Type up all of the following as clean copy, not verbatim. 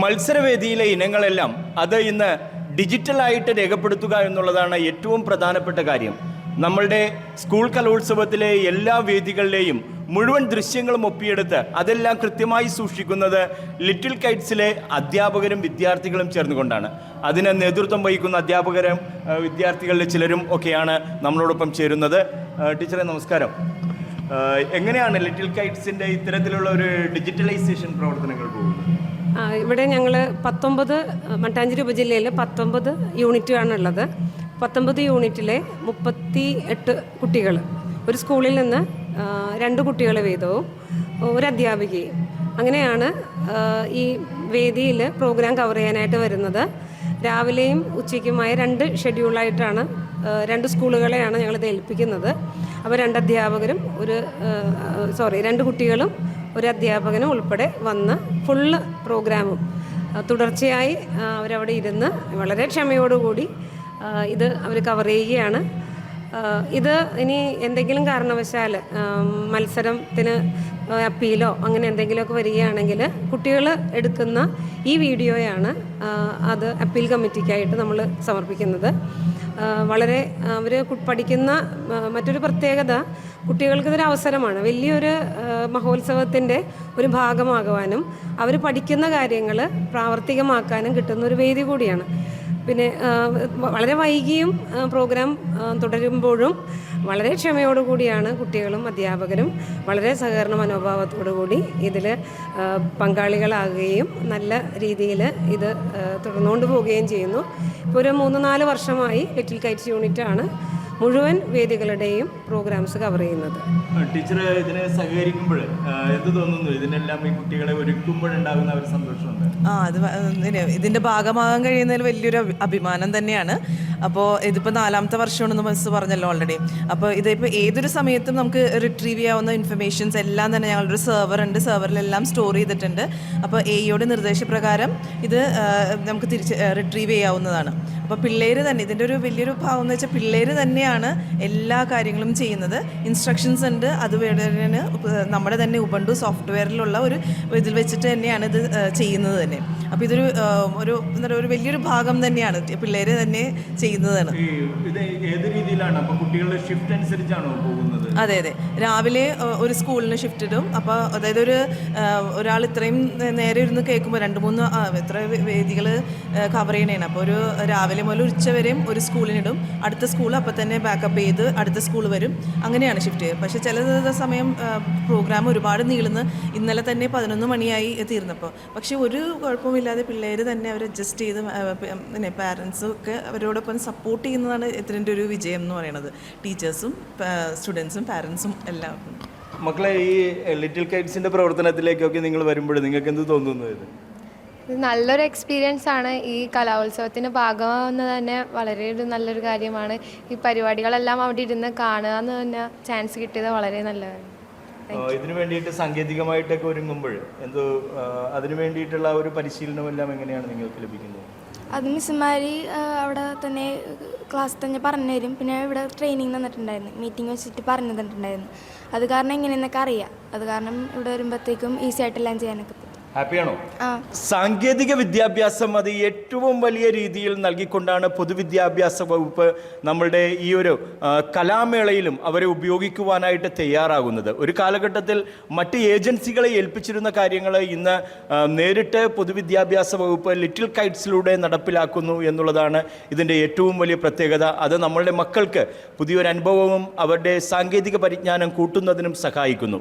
മത്സരവേദിയിലെ ഇനങ്ങളെല്ലാം അത് ഇന്ന് ഡിജിറ്റലായിട്ട് രേഖപ്പെടുത്തുക എന്നുള്ളതാണ് ഏറ്റവും പ്രധാനപ്പെട്ട കാര്യം. നമ്മളുടെ സ്കൂൾ കലോത്സവത്തിലെ എല്ലാ വേദികളിലെയും മുഴുവൻ ദൃശ്യങ്ങളും ഒപ്പിയെടുത്ത് അതെല്ലാം കൃത്യമായി സൂക്ഷിക്കുന്നത് ലിറ്റിൽ കൈറ്റ്സിലെ അധ്യാപകരും വിദ്യാർത്ഥികളും ചേർന്നുകൊണ്ടാണ്. അതിന് നേതൃത്വം വഹിക്കുന്ന അധ്യാപകരും വിദ്യാർത്ഥികളിൽ ചിലരും ഒക്കെയാണ് നമ്മളോടൊപ്പം ചേരുന്നത്. ടീച്ചറെ നമസ്കാരം. എങ്ങനെയാണ് ലിറ്റിൽ കൈറ്റ്സിൻ്റെ ഇത്തരത്തിലുള്ള ഒരു ഡിജിറ്റലൈസേഷൻ പ്രവർത്തനങ്ങൾ പോകുന്നത്? ഇവിടെ ഞങ്ങൾ 19 മട്ടാഞ്ചേരി ഉപജില്ലയിൽ 19 യൂണിറ്റാണുള്ളത്. 19 യൂണിറ്റിലെ 38 കുട്ടികൾ, ഒരു സ്കൂളിൽ നിന്ന് 2 കുട്ടികൾ വീതവും ഒരു അധ്യാപികയും, അങ്ങനെയാണ് ഈ വേദിയിൽ പ്രോഗ്രാം കവർ ചെയ്യാനായിട്ട് വരുന്നത്. രാവിലെയും ഉച്ചയ്ക്കുമായ 2 ഷെഡ്യൂളായിട്ടാണ് 2 സ്കൂളുകളെയാണ് ഞങ്ങളിത് ഏൽപ്പിക്കുന്നത്. അപ്പോൾ 2 അധ്യാപകരും 2 കുട്ടികളും ഒരു അധ്യാപകനും ഉൾപ്പെടെ വന്ന് ഫുള്ള് പ്രോഗ്രാമും തുടർച്ചയായി അവരവിടെ ഇരുന്ന് വളരെ ക്ഷമയോടുകൂടി ഇത് അവർ കവർ ചെയ്യുകയാണ്. ഇത് ഇനി എന്തെങ്കിലും കാരണവശാൽ മത്സരത്തിന് അപ്പീലോ അങ്ങനെ എന്തെങ്കിലുമൊക്കെ വരികയാണെങ്കിൽ കുട്ടികൾ എടുക്കുന്ന ഈ വീഡിയോയാണ് അത് അപ്പീൽ കമ്മിറ്റിക്കായിട്ട് നമ്മൾ സമർപ്പിക്കുന്നത്. വളരെ അവർ പഠിക്കുന്ന മറ്റൊരു പ്രത്യേകത, കുട്ടികൾക്കിതൊരു അവസരമാണ്. വലിയൊരു മഹോത്സവത്തിൻ്റെ ഒരു ഭാഗമാകുവാനും അവർ പഠിക്കുന്ന കാര്യങ്ങൾ പ്രാവർത്തികമാക്കാനും കിട്ടുന്ന ഒരു വേദി കൂടിയാണ്. പിന്നെ വളരെ വൈകിയും പ്രോഗ്രാം തുടരുമ്പോഴും വളരെ ക്ഷമയോടുകൂടിയാണ് കുട്ടികളും അധ്യാപകരും വളരെ സഹകരണ മനോഭാവത്തോടു കൂടി ഇതിൽ പങ്കാളികളാകുകയും നല്ല രീതിയിൽ ഇത് തുടർന്നുകൊണ്ട് പോവുകയും ചെയ്യുന്നു. ഇപ്പോൾ ഒരു 3-4 വർഷമായി ലിറ്റിൽ കൈറ്റ്സ് യൂണിറ്റാണ് മുഴുവൻ വേദികളുടെയും പ്രോഗ്രാംസ് കവർ ചെയ്യുന്നത്. ടീച്ചർ ഇതിനെ സഹകരിക്കുമ്പോൾ എന്ത് തോന്നുന്നു? ഇതിനെല്ലാം ഈ കുട്ടികളെ ഒരുക്കുമ്പോഴുണ്ടാകുന്ന ഒരു സന്തോഷമുണ്ട്. അത് ഇതിൻ്റെ ഭാഗമാകാൻ കഴിയുന്നതിൽ വലിയൊരു അഭിമാനം തന്നെയാണ്. അപ്പോൾ ഇതിപ്പോൾ 4ാമത്തെ വർഷമാണെന്ന് മിസ് പറഞ്ഞല്ലോ ഓൾറെഡി. അപ്പോൾ ഇതിപ്പോൾ ഏതൊരു സമയത്തും നമുക്ക് റിട്രീവ് ചെയ്യാവുന്ന ഇൻഫർമേഷൻസ് എല്ലാം തന്നെ ഞങ്ങളൊരു സെർവറുണ്ട്, സെർവറിലെല്ലാം സ്റ്റോർ ചെയ്തിട്ടുണ്ട്. അപ്പോൾ എയുടെ നിർദ്ദേശപ്രകാരം ഇത് നമുക്ക് തിരിച്ച് റിട്രീവ് ചെയ്യാവുന്നതാണ്. അപ്പോൾ പിള്ളേർ തന്നെ ഇതിൻ്റെ ഒരു വലിയൊരു ഭാഗം എന്ന് വെച്ചാൽ പിള്ളേർ തന്നെയാണ് എല്ലാ കാര്യങ്ങളും ചെയ്യുന്നത്. ഇൻസ്ട്രക്ഷൻസ് ഉണ്ട്, അതുപോലെ നമ്മുടെ തന്നെ ഉബുണ്ടു സോഫ്റ്റ്വെയറിലുള്ള ഒരു ഇതിൽ വെച്ചിട്ട് തന്നെയാണ് ഇത് ചെയ്യുന്നത് തന്നെ. അപ്പോൾ ഇതൊരു ഒരു വലിയൊരു ഭാഗം തന്നെയാണ് പിള്ളേർ തന്നെ ചെയ്യുന്നതാണ്. ഏത് രീതിയിലാണ് അപ്പോൾ കുട്ടികളുടെ ഷിഫ്റ്റ് അനുസരിച്ചാണോ പോകുന്നത്? അതെ, രാവിലെ ഒരു സ്കൂളിന് ഷിഫ്റ്റ് ഇടും. അപ്പോൾ അതായത് ഒരാൾ ഇത്രയും നേരെ ഇരുന്ന് കേൾക്കുമ്പോൾ 2-3 എത്ര വേദികൾ കവർ ചെയ്യണേണ്. അപ്പോൾ ഒരു രാവിലെ മുതൽ ഉച്ചവരെയും ഒരു സ്കൂളിനിടും, അടുത്ത സ്കൂൾ അപ്പോൾ തന്നെ ബാക്കപ്പ് ചെയ്ത് അടുത്ത സ്കൂൾ വരും, അങ്ങനെയാണ് ഷിഫ്റ്റ് ചെയ്യുക. പക്ഷേ ചില സമയം പ്രോഗ്രാം ഒരുപാട് നീളുന്ന, ഇന്നലെ തന്നെ 11 മണിയായി തീർന്നപ്പോൾ. പക്ഷേ ഒരു കുഴപ്പമില്ലാതെ പിള്ളേർ തന്നെ അവർ അഡ്ജസ്റ്റ് ചെയ്ത് പിന്നെ പാരൻസും ഒക്കെ അവരോടൊപ്പം സപ്പോർട്ട് ചെയ്യുന്നതാണ് ഇതിൻ്റെ ഒരു വിജയം എന്ന് പറയുന്നത്. ടീച്ചേഴ്സും സ്റ്റുഡൻസും പാരൻസും എല്ലാം. മക്കളെ, ഈ ലിറ്റിൽ കൈറ്റ്സിൻ്റെ പ്രവർത്തനത്തിലേക്കൊക്കെ നിങ്ങൾ വരുമ്പോൾ നിങ്ങൾക്ക് എന്ത് തോന്നുന്നു? ഇത് നല്ലൊരു എക്സ്പീരിയൻസ് ആണ്. ഈ കലോത്സവത്തിന് ഭാഗമാകുന്നത് തന്നെ വളരെ നല്ലൊരു കാര്യമാണ്. ഈ പരിപാടികളെല്ലാം അവിടെ ഇരുന്ന് കാണുക എന്ന് തന്നെ ചാൻസ് കിട്ടിയത് വളരെ നല്ലതാണ്. ഇതിനു വേണ്ടിയിട്ട് സാങ്കേതികമായിട്ടൊക്കെ ഒരുങ്ങുമ്പോൾ അതിനു വേണ്ടിയിട്ടുള്ള ഒരു പരിശീലനമെല്ലാം എങ്ങനെയാണ് നിങ്ങൾക്ക് ലഭിക്കുന്നത്? അത് മിസ്സുമാർ അവിടെ തന്നെ ക്ലാസ് തന്നെ പറഞ്ഞു തരും. പിന്നെ ഇവിടെ ട്രെയിനിങ് തന്നിട്ടുണ്ടായിരുന്നു, മീറ്റിംഗ് വെച്ചിട്ട് പറഞ്ഞു തന്നിട്ടുണ്ടായിരുന്നു. അത് കാരണം എങ്ങനെയെന്നൊക്കെ അറിയാം. അത് കാരണം ഇവിടെ വരുമ്പോഴത്തേക്കും ഈസി ആയിട്ടെല്ലാം ചെയ്യാനൊക്കെ പറ്റും. ഹാപ്പിയാണോ? സാങ്കേതിക വിദ്യാഭ്യാസം അത് ഏറ്റവും വലിയ രീതിയിൽ നൽകിക്കൊണ്ടാണ് പൊതുവിദ്യാഭ്യാസ വകുപ്പ് നമ്മളുടെ ഈ ഒരു കലാമേളയിലും അവരെ ഉപയോഗിക്കുവാനായിട്ട് തയ്യാറാകുന്നത്. ഒരു കാലഘട്ടത്തിൽ മറ്റ് ഏജൻസികളെ ഏൽപ്പിച്ചിരുന്ന കാര്യങ്ങൾ ഇന്ന് നേരിട്ട് പൊതുവിദ്യാഭ്യാസ വകുപ്പ് ലിറ്റിൽ കൈറ്റ്സിലൂടെ നടപ്പിലാക്കുന്നു എന്നുള്ളതാണ് ഇതിൻ്റെ ഏറ്റവും വലിയ പ്രത്യേകത. അത് നമ്മളുടെ മക്കൾക്ക് പുതിയൊരു അനുഭവവും അവരുടെ സാങ്കേതിക പരിജ്ഞാനം കൂട്ടുന്നതിനും സഹായിക്കുന്നു.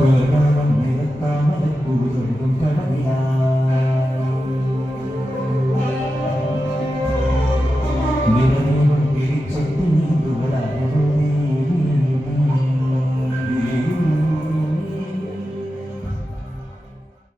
Good.